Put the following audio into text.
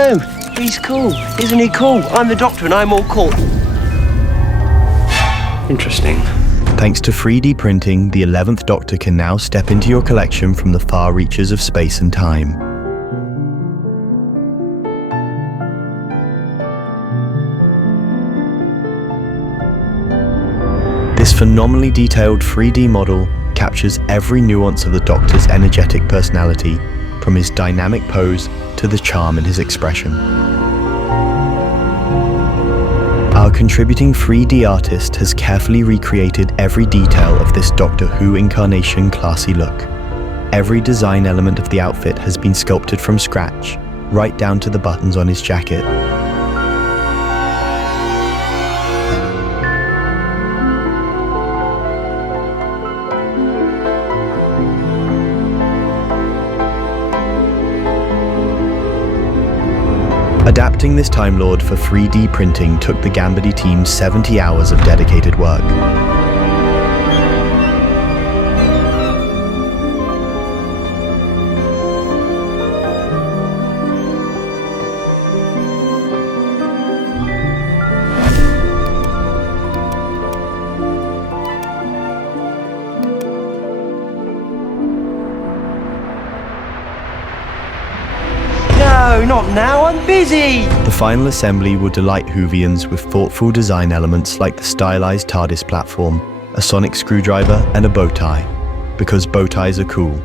know. He's cool. Isn't he cool? I'm the Doctor and I'm all cool. Interesting. Thanks to 3D printing, the 11th Doctor can now step into your collection from the far reaches of space and time. This phenomenally detailed 3D model captures every nuance of the Doctor's energetic personality, from his dynamic pose to the charm in his expression. Our contributing 3D artist has carefully recreated every detail of this Doctor Who incarnation classy look. Every design element of the outfit has been sculpted from scratch, right down to the buttons on his jacket. Adapting this Time Lord for 3D printing took the Gambody team 70 hours of dedicated work. No, not now, I'm busy! The final assembly will delight Whovians with thoughtful design elements like the stylized TARDIS platform, a sonic screwdriver and a bow tie, because bow ties are cool.